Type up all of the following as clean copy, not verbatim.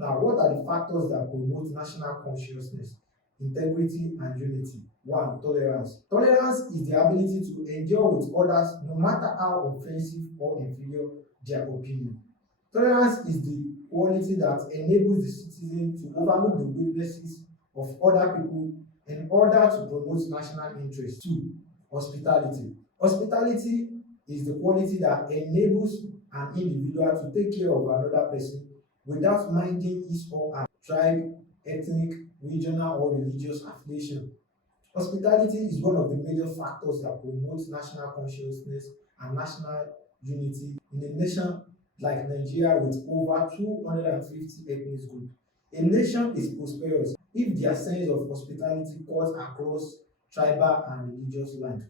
Now, what are the factors that promote national consciousness, integrity, and unity? 1. Tolerance. Tolerance is the ability to endure with others no matter how offensive or inferior their opinion. Tolerance is the quality that enables the citizen to overlook the weaknesses of other people in order to promote national interest. 2. Hospitality. Hospitality is the quality that enables an individual to take care of another person without minding his or her tribe, ethnic, regional, or religious affiliation. Hospitality is one of the major factors that promotes national consciousness and national unity in a nation like Nigeria with over 250 ethnic groups. A nation is prosperous if their sense of hospitality cuts across tribal and religious lines.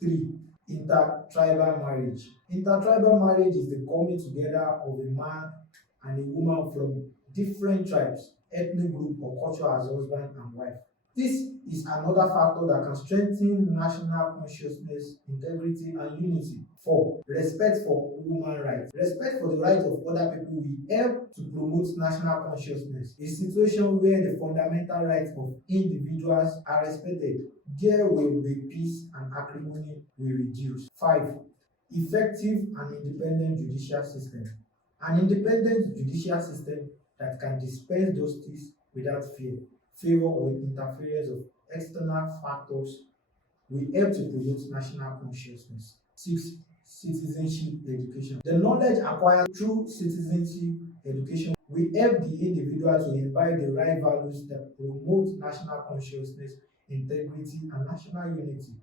3. Intertribal marriage. Intertribal marriage is the coming together of a man and a woman from different tribes, ethnic group, or culture as husband and wife. This is another factor that can strengthen national consciousness, integrity, and unity. 4. Respect for human rights. Respect for the rights of other people will help to promote national consciousness. A situation where the fundamental rights of individuals are respected, there will be peace and acrimony will reduce. 5. Effective and independent judicial system. An independent judicial system that can dispense justice without fear, favor, or interference of external factors will help to promote national consciousness. 6. Citizenship education. The knowledge acquired through citizenship education will help the individual to imbibe the right values that promote national consciousness, integrity, and national unity.